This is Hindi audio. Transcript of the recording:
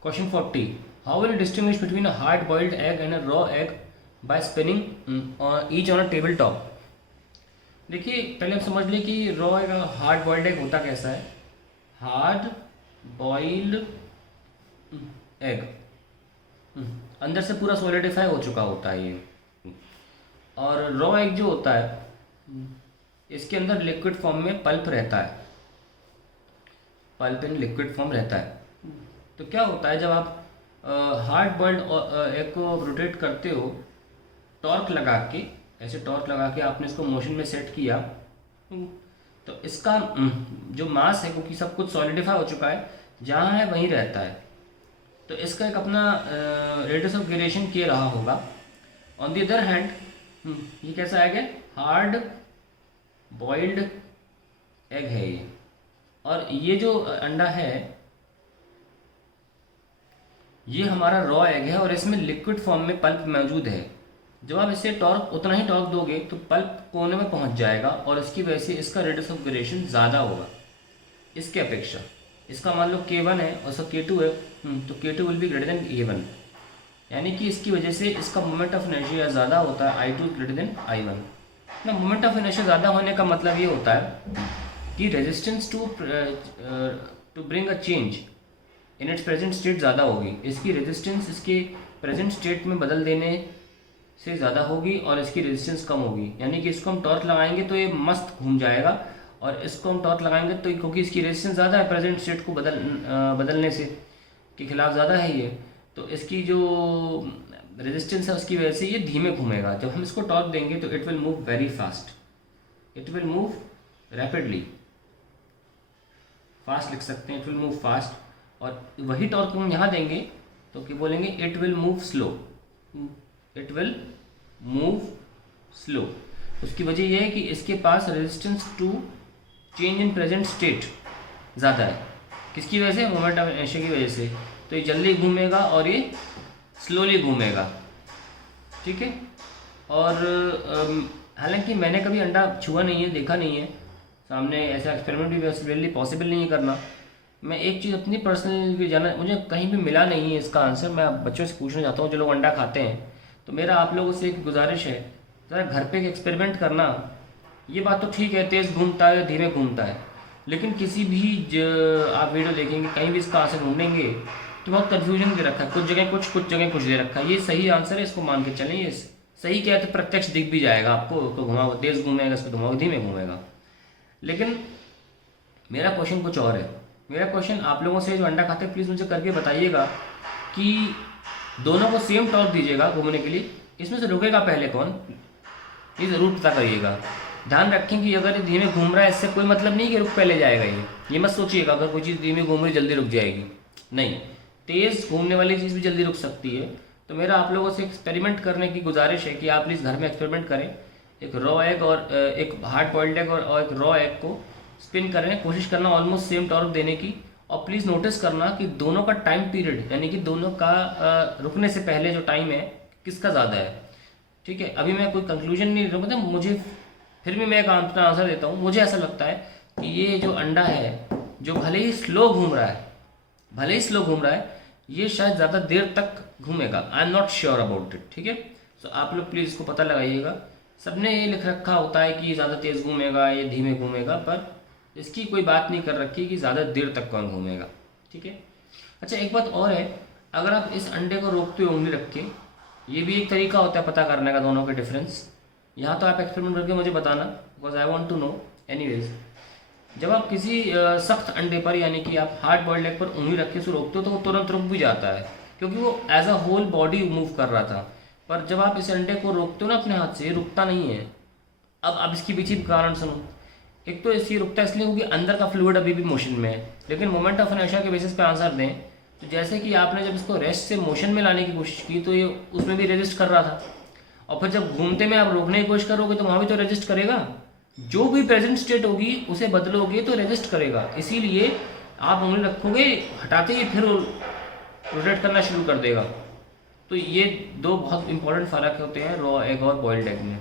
Question 40. How will you distinguish between a hard-boiled egg and a raw egg by spinning each on a tabletop? देखिए पहले हम समझ लें कि raw egg hard boiled egg होता कैसा है। हार्ड बॉइल्ड एग अंदर से पूरा सॉलिडिफाई हो चुका होता है ये। और रॉ एग जो होता है इसके अंदर लिक्विड फॉर्म में पल्प रहता है, पल्प इन लिक्विड फॉर्म रहता है। तो क्या होता है जब आप हार्ड बॉइल्ड एग को रोटेट करते हो टॉर्क लगा के, ऐसे टॉर्क लगा के आपने इसको मोशन में सेट किया, तो इसका जो मास है क्योंकि सब कुछ सॉलिडिफाई हो चुका है, जहाँ है वहीं रहता है। तो इसका एक अपना रेडियस ऑफ गिरेशन के रहा होगा। ऑन द अदर हैंड ये कैसा एग है? हार्ड बॉइल्ड एग है ये। और ये जो अंडा है ये हमारा रॉ एग है और इसमें लिक्विड फॉर्म में पल्प मौजूद है। जब आप इसे टॉर्क उतना ही टॉर्क दोगे तो पल्प कोने में पहुंच जाएगा और इसकी वजह से इसका रेडियस ऑफ गिरेशन ज़्यादा होगा इसके अपेक्षा। इसका मान लो K1 है और इसका K2 है, तो K2 will be greater than A1, यानी कि इसकी वजह से इसका मोमेंट ऑफ इनर्शिया ज़्यादा होता है I2 ग्रेटर देन I1। ना मोमेंट ऑफ इनर्शिया ज़्यादा होने का मतलब ये होता है कि resistance to bring a change in its present state ज़्यादा होगी। इसकी रेजिस्टेंस इसके प्रेजेंट स्टेट में बदल देने से ज़्यादा होगी और इसकी रेजिस्टेंस कम होगी। यानी कि इसको हम टॉर्क लगाएंगे तो ये मस्त घूम जाएगा और इसको हम टॉर्क लगाएंगे तो क्योंकि इसकी रेजिस्टेंस ज़्यादा है, प्रेजेंट स्टेट को बदलने से के खिलाफ ज़्यादा है ये, तो इसकी जो रेजिस्टेंस है उसकी वजह से ये धीमे घूमेगा। जब हम इसको टॉर्क देंगे तो it will move very fast, it will move rapidly, fast लिख सकते हैं, इट विल मूव फास्ट। और वही टॉर्क हम यहाँ देंगे तो क्या बोलेंगे? It will move slow, it will move slow. उसकी वजह यह है कि इसके पास resistance to change in present state ज़्यादा है। किसकी वजह से? मोमेंट ऑफ इनर्शिया की वजह से। तो ये जल्दी घूमेगा और ये स्लोली घूमेगा, ठीक है। और हालांकि मैंने कभी अंडा छुआ नहीं है, देखा नहीं है सामने, ऐसा एक्सपेरिमेंट भी वेस्टली पॉसिबल नहीं है करना। मैं एक चीज़ अपनी पर्सनल भी जाना, मुझे कहीं भी मिला नहीं है इसका आंसर। मैं बच्चों से पूछना चाहता हूँ जो लोग अंडा खाते हैं, तो मेरा आप लोगों से एक गुजारिश है, ज़रा घर पे एक एक्सपेरिमेंट करना। ये बात तो ठीक है तेज़ घूमता है या धीमे घूमता है, लेकिन किसी भी आप वीडियो देखेंगे कहीं भी इसका आंसर ढूंढेंगे तो बहुत कन्फ्यूजन दे रखा है, कुछ जगह कुछ जगह कुछ दे रखा है। ये सही आंसर है, इसको मान के चलें, ये सही क्या है तो प्रत्यक्ष दिख भी जाएगा आपको। तो घुमा तेज़ घूमेगा, इसको घुमाओ धीमे घूमेगा। लेकिन मेरा क्वेश्चन कुछ और है। मेरा क्वेश्चन आप लोगों से जो अंडा खाते हैं प्लीज़ मुझे करके बताइएगा कि दोनों को सेम टॉर्क दीजिएगा घूमने के लिए, इसमें से रुकेगा पहले कौन, ये ज़रूर पता करिएगा। ध्यान रखें कि अगर ये धीमे घूम रहा है इससे कोई मतलब नहीं कि रुक पहले जाएगा। ये मत सोचिएगा अगर कोई चीज़ धीमे घूम रही जल्दी रुक जाएगी, नहीं, तेज़ घूमने वाली चीज़ भी जल्दी रुक सकती है। तो मेरा आप लोगों से एक्सपेरिमेंट करने की गुजारिश है कि आप प्लीज़ घर में एक्सपेरिमेंट करें, एक रॉ एग और एक हार्ड बॉइल्ड एग और एक रॉ एग को स्पिन करें, कोशिश करना ऑलमोस्ट सेम टॉर्क देने की। और प्लीज़ नोटिस करना कि दोनों का टाइम पीरियड, यानी कि दोनों का रुकने से पहले जो टाइम है किसका ज़्यादा है, ठीक है। अभी मैं कोई कंक्लूजन नहीं दूँगा, मतलब मुझे फिर भी मैं एक अपना आंसर देता हूँ। मुझे ऐसा लगता है कि ये जो अंडा है जो भले ही स्लो घूम रहा है, ये शायद ज़्यादा देर तक घूमेगा। I am not sure about it, ठीक है। सो आप लोग प्लीज़ इसको पता लगाइएगा। सबने ये लिख रखा होता है कि ये ज़्यादा तेज़ घूमेगा, ये धीमे घूमेगा, पर इसकी कोई बात नहीं कर रखी कि ज़्यादा देर तक कौन घूमेगा, ठीक है। अच्छा एक बात और है, अगर आप इस अंडे को रोकते हुए उंगली रख के, ये भी एक तरीका होता है पता करने का दोनों का डिफरेंस। यहाँ तो आप एक्सपेरिमेंट करके मुझे बताना, because I want to know. Anyways, जब आप किसी सख्त अंडे पर यानी कि आप हार्ड बॉइल्ड एग पर उंगली रख के उसे रोकते हो तो वो तुरंत रुक भी जाता है क्योंकि वो as a whole body move कर रहा था। पर जब आप इस अंडे को रोकते हो ना अपने हाथ से, ये रुकता नहीं है। अब इसके पीछे कारण सुनो। एक तो इसलिए रुकता है इसलिए क्योंकि अंदर का फ्लूइड अभी भी मोशन में है। लेकिन मोमेंट ऑफ इनर्शिया के बेसिस पे आंसर दें तो जैसे कि आपने जब इसको रेस्ट से मोशन में लाने की कोशिश की तो ये उसमें भी रेजिस्ट कर रहा था, और फिर जब घूमते में आप रोकने की कोशिश करोगे तो वहाँ भी तो रेजिस्ट करेगा। जो भी प्रेजेंट स्टेट होगी उसे बदलोगे तो रेजिस्ट करेगा। इसीलिए आप उंगली रखोगे, हटाते ही फिर रोटेट करना शुरू कर देगा। तो ये दो बहुत इंपॉर्टेंट फ़र्क होते हैं रॉ एग और बॉइल्ड एग में।